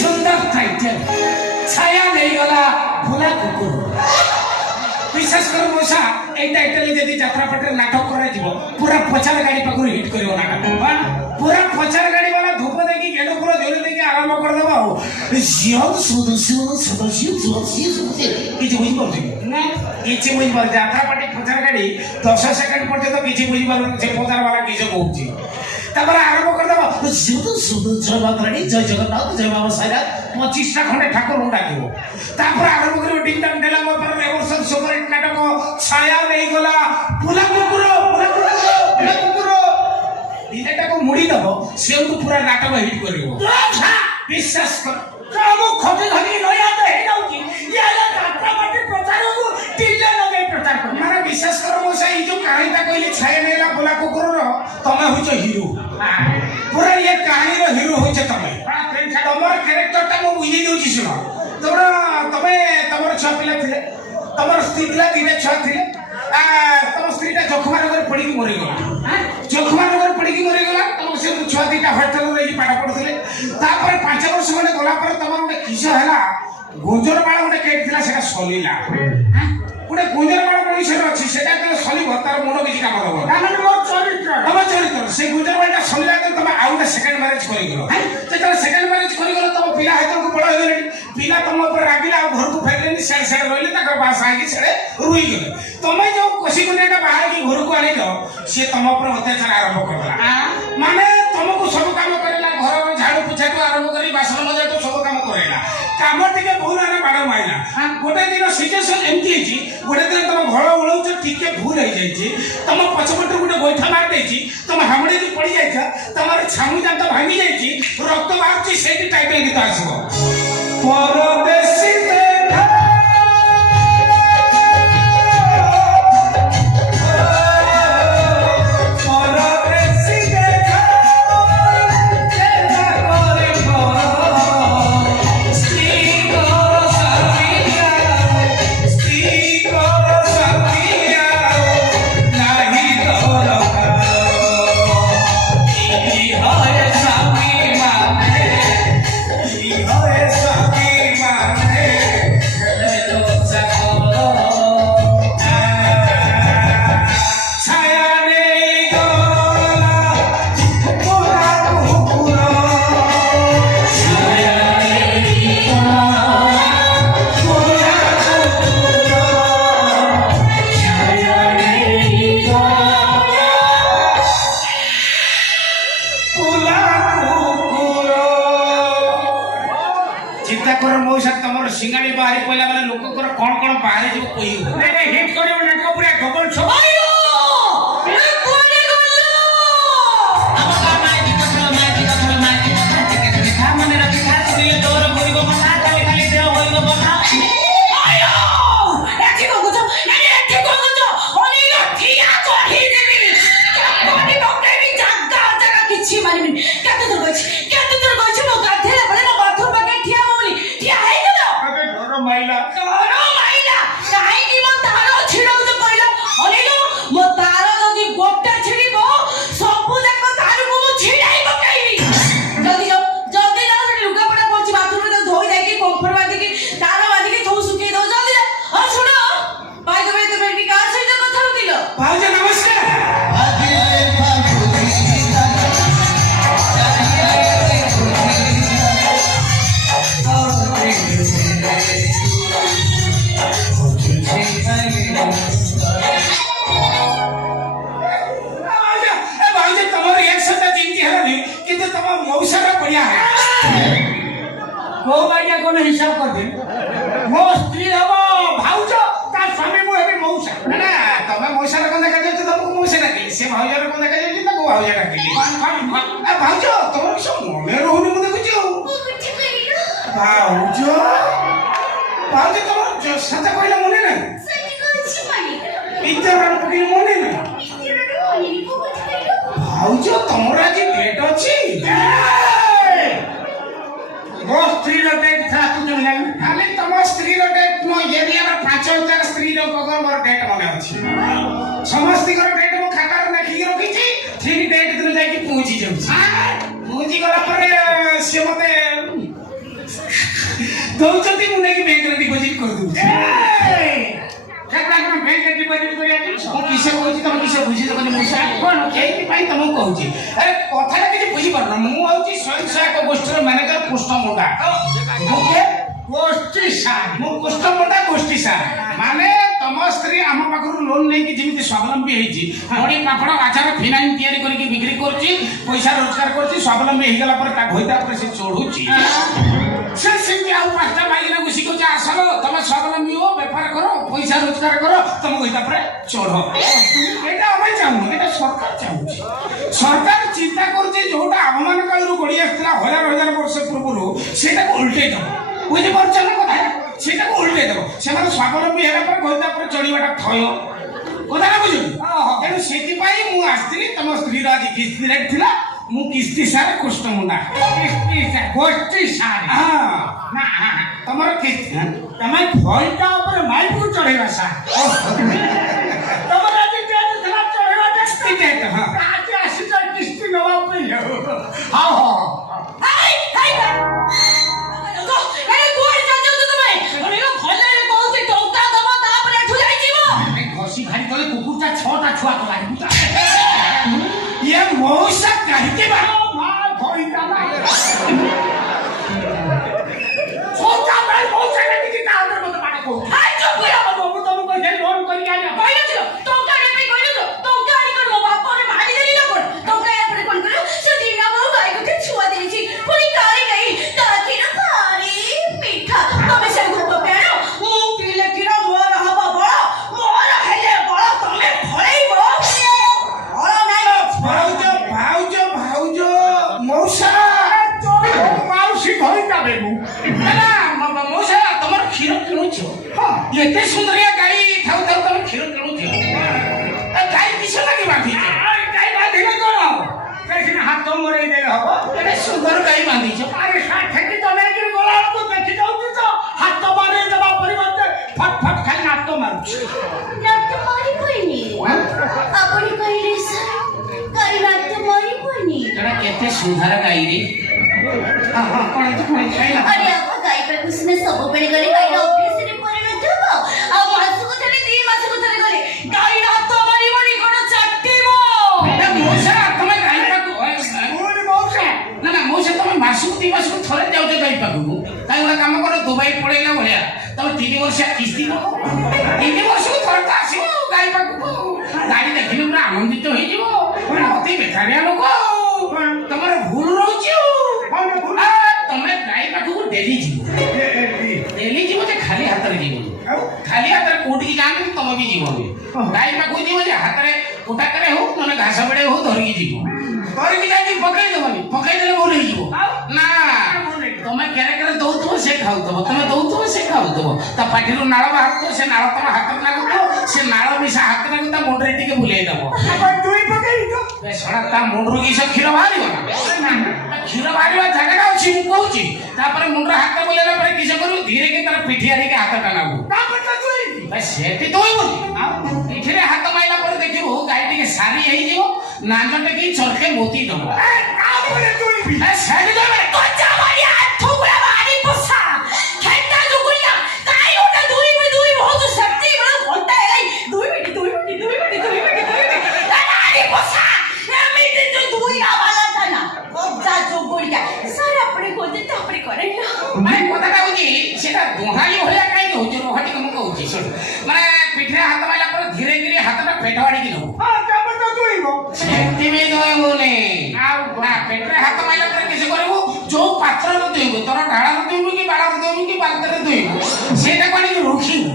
সুন্দর টাইটেল ছায়া নেই গলা ভোলা কুকুর বিশ্বাস কর মশা এই টাইটেলে যদি যাত্রাপাটের নাটক করা যাব পুরা পচার গাড়ি পাখু হিট করিব নাটক পুরা পচার গাড়ি वाला ধূপ দেখি গেড় পুরো ধরে দেখি আরম্ভ করে দেব জিয়ন সদস্য কিছু বুঝি পারছি না কিছু বুঝি পারছি যাত্রাপাটি পচার গাড়ি 10 সেকেন্ড পর্যন্ত কিছু বুঝি পারবে সে পচার वाला কিছু বলছি তারপরে আরম্ভ করে দেব জয় বাংলাড়ি জয় জগন্নাথ জয় বাবা সাইরাত 25টা খন্ডে ঠাকুর ডাকিব তারপরে আরম্ভ করব ডিংডাং ডেলাম পর রেভলিউশন সুপার হিট নাটক ছায়া নেই গলা ভোলা কুকুর এটাকে মুড়ি দেব সেউটু পুরা নাটক হিট করিব বিশ্বাস কর কাম খতে খতি নয়াতে হেডাউছি ইয়ালা যাত্রাপাটি প্রচারকু টিল্লা লগাই প্রচার কর মানে বিশ্বাস কর মশা এই যে কাহিনীটা কইলে ছায়া নেলা ভোলা কুকুরর তুমি হইছ হিরো পুরা এই কাহিনীর হিরো হইছ তুমি তোমার ক্যারেক্টারটা মু বুঝি দেউছি শুন তোমার ছয় পিলা ଥିଲେ তোমার স্ত্রী ଥିଲା দিনে ছয় ଥିଲେ ତମ ସ୍ତ୍ରୀଟା ଯକ୍ଷ୍ମା ରୋଗରେ ପଡ଼ିକି ମରିଗଲା ଯକ୍ଷ୍ମା ରୋଗରେ ପଡ଼ିକି ମରିଗଲା ତମ ସେ ଛୁଆ ଦିଟା ହଷ୍ଟେଲରେ ରହିକି ପାଠ ପଢୁଥିଲେ ତାପରେ 5 ବର୍ଷ ଖଣ୍ଡେ ଗଲା ପରେ ତମର ଗୋଟେ କିସ ହେଲା ଗୁଞ୍ଜର ବାଳ ଗୋଟେ କେଟ୍ ଥିଲା ସେଟା ସଲିଲା ଗୋଟେ ଗୁଞ୍ଜର ବାଳ ମଣିଷର ଅଛି ସେଟା ଯେତେବେଳେ ସଲିବ ତାର ମୁଣ୍ଡ କିଛି କାମ ଦବ ତମ ଚରିତ୍ର ସେ ଗୁଞ୍ଜର ବାଳଟା ସଲିଲା ତ ତମେ ଆଉ ଗୋଟେ ସେକେଣ୍ଡ ମ୍ୟାରେଜ କରିଗଲ ଯେତେବେଳେ ସେକେଣ୍ଡ ମ୍ୟାରେଜ କରିଗଲ ତମ ପିଲା ହେତଳକୁ ବଡ ହେଇଗଲେଣି ପିଲା ତମ ଉପରେ ରାଗିଲେ ଆଉ ଘରକୁ ଫେରିଲେନି ସେଡେ ସେଡେ ରହିଲେ ତାଙ୍କର ବାସା ହେଇକି ସେଡେ ରୁଇଗଲେ ତମେ ଯୋଉ କଷି ଗୁଣ୍ଡିଆଟା ବାହାରିକି ଘରକୁ ଆଣିଲ ସିଏ ତମ ଉପରେ ଅତ୍ୟାଚାର ଆରମ୍ଭ କରିଦେଲା ମାନେ ତମକୁ ସବୁ କାମ କରେଇଲା ଘରର ଝାଡୁ ପୋଛାଠୁ ଆରମ୍ଭ କରି ବାସନ ମଜାଠୁ ସବୁ କାମ କରେଇଲା କାମ ଟିକେ ଭୁଲ ହେଲେ ବାଡ଼ ମାଇଲା ଗୋଟେ ଦିନ ସିଚୁଏସନ ଏମିତି ହେଇଛି ଗୋଟେ ଦିନ ତମ ଘର ଓଳଉଛ ଟିକେ ଭୁଲ ହେଇଯାଇଛି ତମ ପଛପଟରୁ ଗୋଟେ ଗୋଇଠା ମାରି ଦେଇଛି ତମ ହାମୁଡ଼ିକି ପଡି ଯାଇଛ ତମର ଛାମୁ ଦାନ୍ତ ଭାଙ୍ଗି ଯାଇଛି ରକ୍ତ ବାହାରୁଛି ସେଇଠି ଟାଇଟେଲ ଗୀତ ଆସିବ ପରଦେଶୀ চিন্তা কর মৌসা তোমার সিঙ্গাড়ি বাহারি পড়লা মানে লোকଙ୍କର কোন কোন বাহারি যাব কই এটা হিট করে নাটক পুরা ডবল সবাই মনে রাখি খাস দিলে তোর করিব মাথা খালি খালি দেহ হইব মাথা আয়ো একি কইছ একি কইছ ওনি ঠিয়া কই দিবি কোনি বকেবি জাগা জাগা কিছু মারিবি কত দূর কইছ মো গাধেলা বলে না বাথরুম পাকে ঠিয়া বলি ঠিয়া হই গেল আবে ডর মাইলা কাইকি মো তার ছিড়াউ তো কইলা অনিলো মো তার যদি গোটা ছিড়িব সবু দেখো তার মো ছিড়াই পকাইবি জলদি যাও সেটি লুকা পড়া পড়ছি বাথরুমে ধোই দেখি কমফর্ট বাদিকে তার বাদিকে সব শুকিয়ে দাও জলদি যাও আর শুনো বাই দ্য ওয়ে তুমি কি কার সাথে কথা হইছিল ভাউজা নমস্কার हिसाब कर दे मो स्त्री हम भाउज ता स्वामी मो हेबे मौसा ना तमे मौसा रे कोन देखा जाय तुमको मौसा डाकिली से भाउज रे कोन देखा जाय ताको भाउज डाकिली ए भाउज तोर सब मने रहउनी मु देखुची भाउज तोर जो सता कहला मने ना सती कहछि माने इतर पकि मने ना भाउज तमर आज डेट अछि मो स्त्री रो डेट था तू जने खाली तम स्त्री रो डेट मो एरिया रो 5000 स्त्री रो कगर मोर डेट मने अछि समस्ती को डेट मो खाता रे लिखि रखिछि ठीक डेट दिन जाई कि पहुंची जाउछि पहुंची गला पर से मते ଦଉଛନ୍ତି ମୁଁ ନେଇକି ବ୍ୟାଙ୍କରେ ଡିପୋଜିଟ୍ କରିଦଉଛି। ବ୍ୟାଙ୍କରେ ଡିପୋଜିଟ୍ କରିବା ଜିନିଷ ମୁଁ କିସ କହୁଛି ତମେ କିସ ବୁଝିଦେବନି ମୁଁ କଣ ସେଇଥିପାଇଁ ତମକୁ କହୁଛି ଆରେ କଥାଟା କିଛି ବୁଝିପାରୁନ। ମୁଁ ହଉଛି ସ୍ୱୟଂ ସହାୟକ ଗୋଷ୍ଠୀର ମ୍ୟାନେଜର କୃଷ୍ଣ ମୁଣ୍ଡା। ମୁଁ କିଏ? ଗୋଷ୍ଠୀ ସାର୍। ମୁଁ କୃଷ୍ଣ ମୁଣ୍ଡା ଗୋଷ୍ଠୀ ସାର୍। ମାନେ ତମ ସ୍ତ୍ରୀ ଆମ ପାଖରୁ ଲୋନ୍ ନେଇକି ଯେମିତି ସ୍ୱାବଲମ୍ବୀ ହେଇଛି ବଡ଼ି ପାପଡ଼ ଆଚାର ଫିନାଇନ୍ ତିଆରି କରିକି ବିକ୍ରି କରୁଛି ପଇସା ରୋଜଗାର କରୁଛି ସ୍ୱାବଲମ୍ବୀ ହେଇଗଲା ପରେ ତା ଘଇତା ଉପରେ ସେ ଚଢୁଛି ସେ ସେମିତି ଆଉ ପାଞ୍ଚଟା ମାଇକିନାକୁ ଶିଖୁଛି ଆସଲ ତମେ ସ୍ୱାବଲମ୍ବୀ ହୁଅ ବେପାର କର ପଇସା ରୋଜଗାର କର ତମ ଘଇତା ପରେ ଚଢ। ଏଇଟା ଆମେ ଚାହୁଁନୁ ଏଇଟା ସରକାର ଚାହୁଁଛି। ସରକାର ଚିନ୍ତା କରୁଛି ଯୋଉଟା ଆମମାନ କାଳରୁ ଗଡ଼ି ଆସିଥିଲା ହଜାର ହଜାର ବର୍ଷ ପୂର୍ବରୁ ସେଇଟାକୁ ଓଲଟେଇ ଦବ। ବୁଝିପାରୁଛ ନା କଥା ସେଇଟାକୁ ଓଲଟେଇ ଦବ। ସେମାନେ ସ୍ୱାବଲମ୍ବୀ ହେଲା ପରେ ଘଇତା ଉପରେ ଚଢିବାଟା ଥୟ କଥାଟା ବୁଝୁଛୁ। ତେଣୁ ସେଥିପାଇଁ ମୁଁ ଆସିଥିଲି ତମ ସ୍ତ୍ରୀର ଆଜି କିସ୍ତି ରେଟ୍ ଥିଲା ମୁଁ କିସ୍ତି ସାର୍ କୃଷ୍ଣ ମୁଣ୍ଡା। ଗୋଷ୍ଠୀ ସାର୍ ନା ତମର କିସ୍ତି ତମେ ଘଇଟା ଉପରେ ମାଇକୁ ଚଢେଇବା ସାର୍। ତମର ଆଜି ଡେଟ୍ ଥିଲା ଚଢେଇବା କିସ୍ତି ଡେଟ୍ ଆଜି ଆସିଛ କିସ୍ତି ନେବା ପାଇଁ। ହଉ ହଉ ଘଷି ଭାରି କଲେ କୁକୁରଟା 6ଟା ଛୁଆ କଲାଣି। ଇଏ ମଉସା କାହିଁକି ବା ଏତେ ସୁନ୍ଦରିଆ ଗାଈ ଥାଉ ଥାଉ ତମେ କ୍ଷୀର କିଣୁଛ ଗାଈ କିସ ଲାଗି ବାନ୍ଧିଛ? ଗାଈ ବାନ୍ଧିଲେ କଣ ହାତ ମରେଇ ଦେଲେ ହବ। ଏତେ ସୁନ୍ଦର ଗାଈ ବାନ୍ଧିଛ। ଆରେ ଠେକି ଚଲେଇକିରି ଗଲାବେଳକୁ ଦେଖି ଯାଉଛି ତ ହାତ ମାରେଇ ଦେବା ପରିବର୍ତ୍ତେ ଫଟ ଫଟ ଖାଲି ନାତ ମାରୁଛି। ନାଟ୍ୟ ମାରିବନି ଆପଣ କହିଲେ ସାର୍ ଗାଈ ନାଟ୍ୟ ମାରିବନି। ଏଟା କେତେ ସୁନ୍ଦର ଗାଈ ରେ। ଆରେ ଆମ ଗାଈ ପାଖକୁ ସିନା ସବୁବେଳେ ଗଲେ ଗାଈର ଅଭ୍ୟାସରେ ପରିଣତ ହବ ଆଉ ମାସକୁ ଥରେ 2 ମାସକୁ ଥରେ ଗଲେ ଗାଈ ହାତ ମାରିବନି ଗୋଡ଼ ଚାଟିବ। ମଉସା ତମେ ଗାଈ ପାଖକୁ ନା ନା ମଉସା ତମେ ମାସକୁ 2 ମାସକୁ ଥରେ ଯାଉଛ ଗାଈ ପାଖକୁ କାହିଁ ଗୋଟେ କାମ କର ଦୁବାଇ ପଳେଇଲା ଭଳିଆ ତମେ 3 ବର୍ଷିଆ କିସ୍ତି କର 3 ବର୍ଷକୁ ଥରେ ତ ଆସିବ ଗାଈ ପାଖକୁ ଗାଈ ଦେଖିଲେ ପୁରା ଆନନ୍ଦିତ ହେଇଯିବ। ଅତି ବେକାରିଆ ଲୋକ ତମର ଭୁଲ ରହୁଛି ତମେ ଗାଈ ପାଖକୁ ଡେଲି ଯିବ ଯେ ଖାଲି ହାତରେ ଯିବନି। ଖାଲି ହାତରେ କୋଉଠିକି ଯାଆନ୍ତି ତମେ ବି ଯିବନି। ଗାଈ ପାଖକୁ ଯିବ ଯେ ହାତରେ କୁଟାକରେ ହଉ ନହେଲେ ଘାସ ବେଡେ ହଉ ଧରିକି ଯିବ। ଧରିକି ଯାଇକି ପକେଇଦେବନି ପକେଇଦେଲେ ଭୁଲ ହେଇଯିବ ନା ତମେ କେରେ କେରେ ଦଉଥିବ ସେ ଖାଉଥିବ ତମେ ଦଉଥିବ ସେ ଖାଉଥିବ ତା ପାଟିରୁ ନାଳ ବାହାରୁଥିବ ସେ ନାଳ ତମ ହାତରେ ଲାଗୁଥିବ ସେ ନାଳ ମିଶା ହାତରେ ତା ମୁଣ୍ଡରେ ଟିକେ ବୁଲେଇ ଦବ ତା ମୁଣ୍ଡରୁ କିଛି କ୍ଷୀର ବାହାରିବ ନା କ୍ଷୀର ବାହାରିବା ଜାଗାଟା ଅଛି ମୁଁ କହୁଛି। ତାପରେ ମୁଣ୍ଡରେ ହାତ ବୁଲେଇଲା ପରେ କିସ କରିବୁ ଧୀରେ କି ତାର ପିଠି ଆଡ଼ିକି ହାତଟା ଲାଗୁ ସେଠି ଦୋଇବୁନି ପିଠିରେ ହାତ ମାଇଲା ପରେ ଦେଖିବୁ ଗାଈ ଟିକେ ସାରି ହେଇଯିବ ନାଞ୍ଜ ଟେକି ଚରକେ ମୋତି ଦବ ସେଠି କଥାଟା ହଉଛି ସେଟା ଦୁହାଇ ଭଳିଆ କାହିଁକି ହଉଛି ରୋହାଟି ମୁଁ କହୁଛି ମାନେ ପିଠିରେ ହାତ ମାଇଲା ପରେ ଧୀରେ ଧୀରେ ହାତଟା ପେଟ ଆଡ଼ିକି ନବୁ ସେମିତି ବି ଧୋଇବୁନି। ଆଉ ପେଟରେ ହାତ ମାଇଲା ପରେ କିଛି କରିବୁ ଯୋଉ ପାତ୍ରରେ ଧୋଇବୁ ତୋର ଢାଳରେ ଧୋଇବୁ କି ବାଳରେ ଧୋଇବୁ କି ବାଲ୍ଟିରେ ଧୋଇବୁ ସେଇଟାକୁ ଆଣିକି ରଖିବୁ।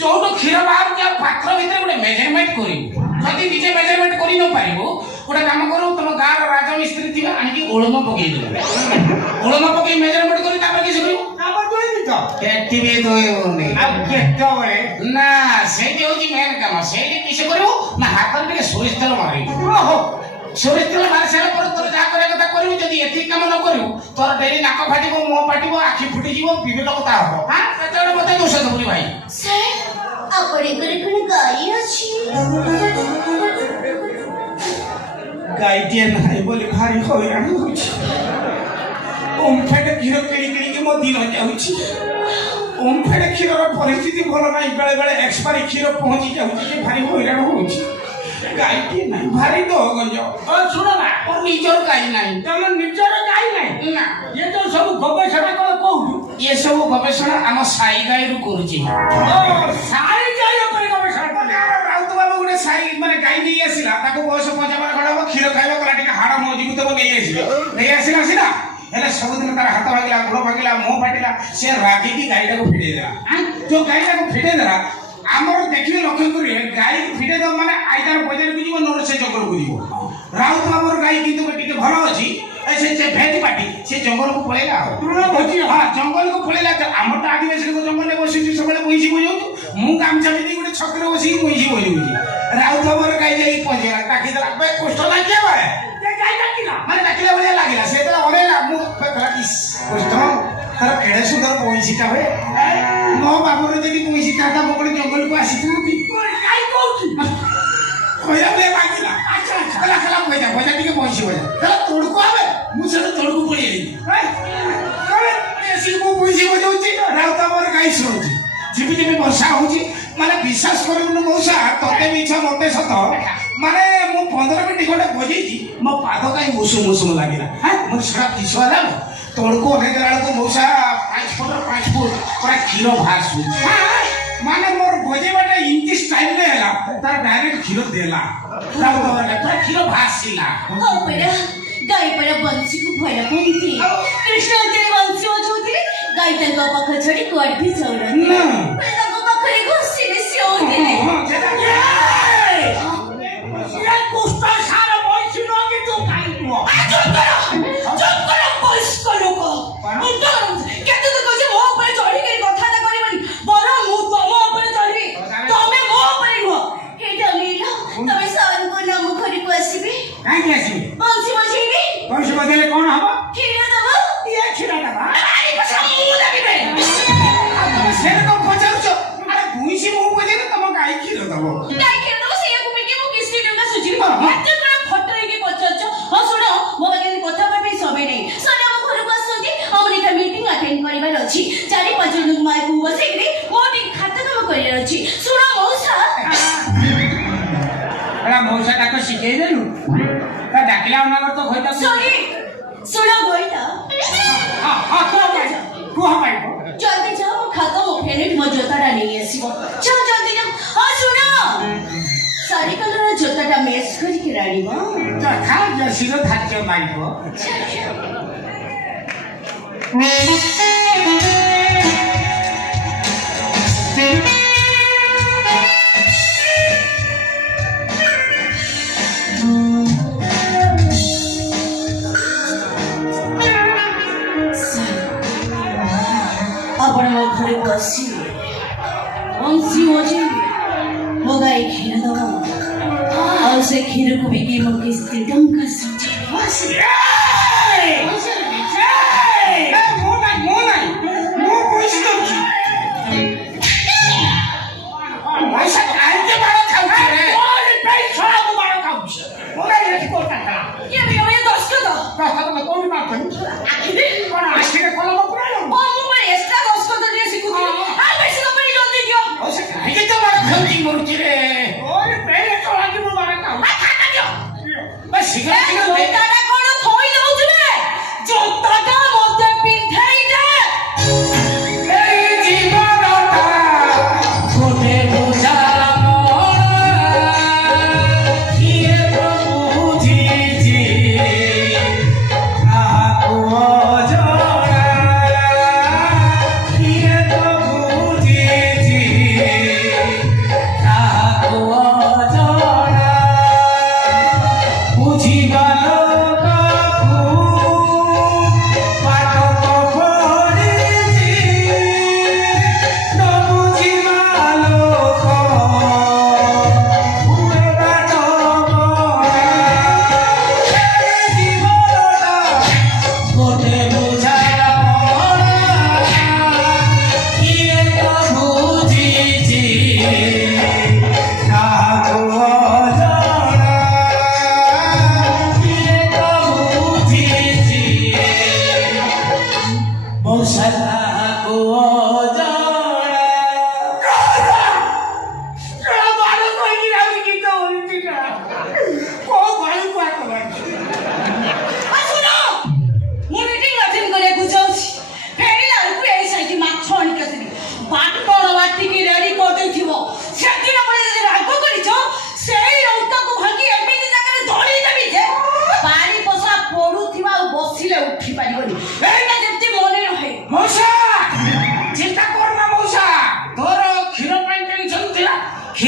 ଯୋଉଠୁ କ୍ଷୀର ବାହାରୁଛି ଆଉ ପାତ୍ର ଭିତରେ ଗୋଟେ ମେଜରମେଣ୍ଟ କରିବୁ। ଯଦି ନିଜେ ମେଜରମେଣ୍ଟ କରି ନ ପାରିବୁ ଗୋଟେ କାମ କରିବୁ ତମ ଗାଁର ରାଜମିସ୍ତ୍ରୀ ଥିବେ ଆଣିକି ଓଳମ ପକେଇ ଦେବୁ ଓଳମ ପକେଇ ମେଜରମେଣ୍ଟ କରି ତାପରେ କିଛି କରିବୁ କେଟି ବି ଧୋଇବୁନି ନା ସେଇଠି ହଉଛି ମେନ୍ କାମ। ସେଇଠି କିଛି କରିବୁ ନା ହାତରେ ଟିକେ ସୋରିଷ ତେଲ ମାରିବୁ ସୋରିଷ ତେଲ ମାରି ସାରିଲା ପରେ ତୋର ଯାହା କରିବା କଥା କରିବୁ। ଯଦି ଏତିକି କାମ ନ କରିବୁ ତୋର ଡେଲି ନାକ ଫାଟିବ ମୁହଁ ଫାଟିବ ଆଖି ଫୁଟିଯିବ ବିଭିନ୍ନ କଥା ହବ। କେତେବେଳେ ମତେ ଦୋଷ ଦେବୁନି ଭାଇ। ଆପଣଙ୍କର କଣ ଗାଈ ଅଛି? ଗାଈଟିଏ ନାହିଁ ବୋଲି ଭାରି ହଇରାଣ ହଉଛି ଓମ୍ଫେଟ କ୍ଷୀର କିଣି କିଣିକି ମୋ ଦିନ ଯାଉଛି। ଓମଫେଡ କ୍ଷୀରର ପରିସ୍ଥିତି ଭଲ ନାହିଁ, ବେଳେ ବେଳେ ଏକ୍ସପାରି କ୍ଷୀର ପହଞ୍ଚି ଯାଉଛି ଯେ ଭାରି ହଇରାଣ ହଉଛି। ଗାଈଟିଏ ନାହିଁ, ଭାରି ଦହଗଞ୍ଜ। ଶୁଣ ନା, ମୋର ନିଜର ଗାଈ ନାହିଁ। ତମ ନିଜର ଗାଈ ନାହିଁ ନା, ଇଏ ଯୋଉ ସବୁ ଗବେଷଣା କଣ କୋଉଠୁ? ଏସବୁ ଗବେଷଣା ଆମ ସାଇ ଗାଈରୁ କରୁଛି। ସାଇ ଗାଈ ଉପରେ ଗବେଷଣା କଲେ? ରାଉତ ବାବୁ ଗୋଟେ ସାଇ ମାନେ ଗାଈ ନେଇ ଆସିଲା, ତାକୁ ବୟସ 55 ଖଣ୍ଡେ ହବ, କ୍ଷୀର ଖାଇବା କଲା, ଟିକେ ହାଡ଼ ମଜବୁତ ହବ, ନେଇ ଆସିବେ। ନେଇ ଆସିଲା ସିନା, ହେଲେ ସବୁଦିନ ତାର ହାତ ଭାଙ୍ଗିଲା, ଗୋଡ଼ ଭାଙ୍ଗିଲା, ମୁହଁ ଫାଟିଲା, ସେ ରାଗିକି ଗାଈଟାକୁ ଫିଟେଇ ଦେଲା। ଯୋଉ ଗାଈଟାକୁ ଫିଟେଇ ଦେଲା, ଆମର ଦେଖିବେ ଲକ୍ଷ୍ୟ କରିବେ, ଗାଈକୁ ଫିଟେଇ ଦେବ ମାନେ ଆଇତାର ବଜାରକୁ ଯିବ, ନହେଲେ ସେ ଜଙ୍ଗଲକୁ ଯିବ। ରାଉତ ବାବୁର ଗାଈ କିନ୍ତୁ ଟିକେ ଭଲ ଅଛି, ସେ ଭେଜ ପାଟି, ସେ ଜଙ୍ଗଲକୁ ପଳେଇଲା। ଆଉ ହଁ, ଜଙ୍ଗଲକୁ ପଳେଇଲା। ଆମର ତ ଆଦିବାସୀ ଲୋକ ଜଙ୍ଗଲରେ ବସିଛୁ, ସବୁବେଳେ ବଇଁଶୀ ବଜାଉଛୁ। ମୁଁ ଗାମଛା ପିନ୍ଧି ଗୋଟେ ଛକରେ ବସିକି ବଇଁଶୀ ବଜାଉଛି। ରାଉତ ବାବୁର ଗାଈ ଯାଇକି ପହଞ୍ଚିଗଲା, ଡାକିଦେଲା, କଷ୍ଟ ଲାଗିଲା ଗାଈ ଡାକିଲା ମାନେ ଡାକିଲା ଭଳିଆ ଲାଗିଲା। ସେ ଯେତେବେଳେ ଅନେଇଲା, ମୁଁ କହିଲା କୃଷ୍ଣ ତାର କେଡ଼େ ସୁନ୍ଦର ବଇଁଶୀଟା ହୁଏ। ମୋ ବାବୁର ଯଦି ବଇଁଶୀ ଥାନ୍ତା, ମୋ ଗୋଟେ ଜଙ୍ଗଲକୁ ଆସିଥିବୁ କି? ଗାଈ କୋଉଠି? କହିଲା ଭଳିଆ ଲାଗିଲା। କହିଲା ଭଜା ଟିକେ ବଇଁଶୀ ଭଜା କହିଲା ତୋଡ଼କୁ ଆବେ। ମୁଁ ସେଠୁ ତୋଡ଼କୁ ପଳେଇ ଆସିକି ମୁଁ ବଇଁଶୀ ବଜାଉଛି, ରାଉତ ଆମର ଗାଈ ଶୁଣୁଛି। ଝିପି ଝିପି ବର୍ଷା ହଉଛି, ମାନେ ବିଶ୍ୱାସ କରିବୁନି ମଉସା, ତତେ ମିଛ ମତେ ସତ, ମାନେ ମୁଁ 15 ମିନିଟ୍ ଖଣ୍ଡେ ବଜେଇଛି, ମୋ ପାଦ କାହିଁ ଉଷୁମ ଉଷୁମ ଲାଗିଲା। ମୁଁ ସେଟା କିସ ହେଲା, ତୋଡ଼କୁ ଅନେକ ବେଳକୁ ମଉସା 5 ଫୁଟ ପୁରା କ୍ଷୀର ଭାସୁଛି। ମାନେ ମୋର ବଜେଇବାଟା ଇଞ୍ଚି ଷ୍ଟାଇଲରେ ହେଲା, ତାର ଡାଇରେକ୍ଟ କ୍ଷୀର ଦେଲା, ପୁରା କ୍ଷୀର ଭାସିଲା। ଗାଈ ପରା ବଂଶୀକୁ ଭଲ ପାଆନ୍ତି। କୃଷ୍ଣ ଯେତେବେଳେ ବଂଶୀ ବଜାଉଥିଲେ, ଗାଈ ତାଙ୍କ ପାଖ ଛାଡ଼ି କୁଆଡେ ବି ଯାଉନାହାନ୍ତି, ତାଙ୍କ ପାଖରେ ଘଷିରେ ଶୋଉଥିଲେ। କାହିଁକି ଆସିବି? ବଂଶୀ ବଜେଇବି। ବଂଶୀ ବଜେଇଲେ କଣ ହବ? କ୍ଷୀର ଦବ। ଇଏ କ୍ଷୀର ଦବା? ସେରକମ ପଚାରୁଛ? ଆରେ ବଇଁଶୀ ମୁଁ ବଜେଇଲେ ତମ ଗାଈ କ୍ଷୀର ଦବ। ଗାଈ କ୍ଷୀର ଦବ, ସେଇଆକୁ ବିକି ମୁଁ କିସ୍ତି ଟଙ୍କା ସୁଝିବି। ଏତେ କଣ ଫଟୋ ହେଇକି ପଚାରୁଛ? ହଁ ଶୁଣ, ମୋ ପାଖରେ କଥା ହେବା ପାଇଁ ସମୟ ନାହିଁ। ସରି ଆମ ଘରକୁ ଆସୁଛନ୍ତି, ଆମର ଏକା ମିଟିଂ ଆଟେଣ୍ଡ କରିବାର ଅଛି। 4-5 ଜଣଙ୍କୁ ମାଇକୁ ବସେଇକିରି ମୋର ଟିକେ ଖାତା କାମ କରିବାର ଅଛି। ଶୁଣ ମଉସା, ମଉସା ତାକୁ ଶିଖେଇ ଦେଲୁ, ଡାକିଲା ଅନାଗର ତ ଘଇତା। ସରି ଶୁଣ ଗୋଇଟା, କୁହ ପାଇବ। ଜଲ୍ଦି ଯାଅ, ମୋ ଖାତା ମୋ ଫେରେଟ୍ ମୋ ଜୋତାଟା ନେଇ ଆସିବ। ଯାଅ ଜଲ୍ଦି ଯାଅ। ହଁ ଶୁଣ, ଶାଢ଼ୀ କଲର ଜୋତାଟା ମେଚ୍ କରିକି ଆଣିବ। ଯଥା ଯଶୀର ଧାର୍ଯ୍ୟ ମାଇବ। ଆପଣ ମୋ ଘରକୁ ଆସିବେ, ବଂଶୀ ବଜେଇବେ, ମୋ ଗାଈ କ୍ଷୀର ଦବ, ଆଉ ସେ କ୍ଷୀରକୁ ବିକି ମୋ କିସ୍ତି ଟଙ୍କା ସୁଝିବି। Mosala go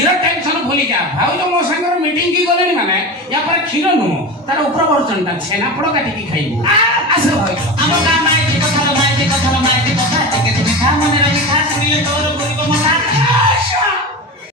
କ୍ଷୀର ଟେନସନ ଭୁଲି ଯା ଭାଉଜ ମୋ ସାଙ୍ଗରେ ମିଟିଂ କି ଗଲେଣି ମାନେ ୟା ପରେ କ୍ଷୀର ନୁହଁ ତାର ଉପର ବର୍ତ୍ତନଟା ଛେନାପୋଡ଼ କାଟିକି ଖାଇବୁ ଆସ ଭାଉଜ ଆମ ଗାଁ ମାଇକି କଥା ଟିକେ ଟିକେ ଖା ମନେ ରଖି ଖା ଶୁଣିଲେ ତୋର ଗରିବ ମନା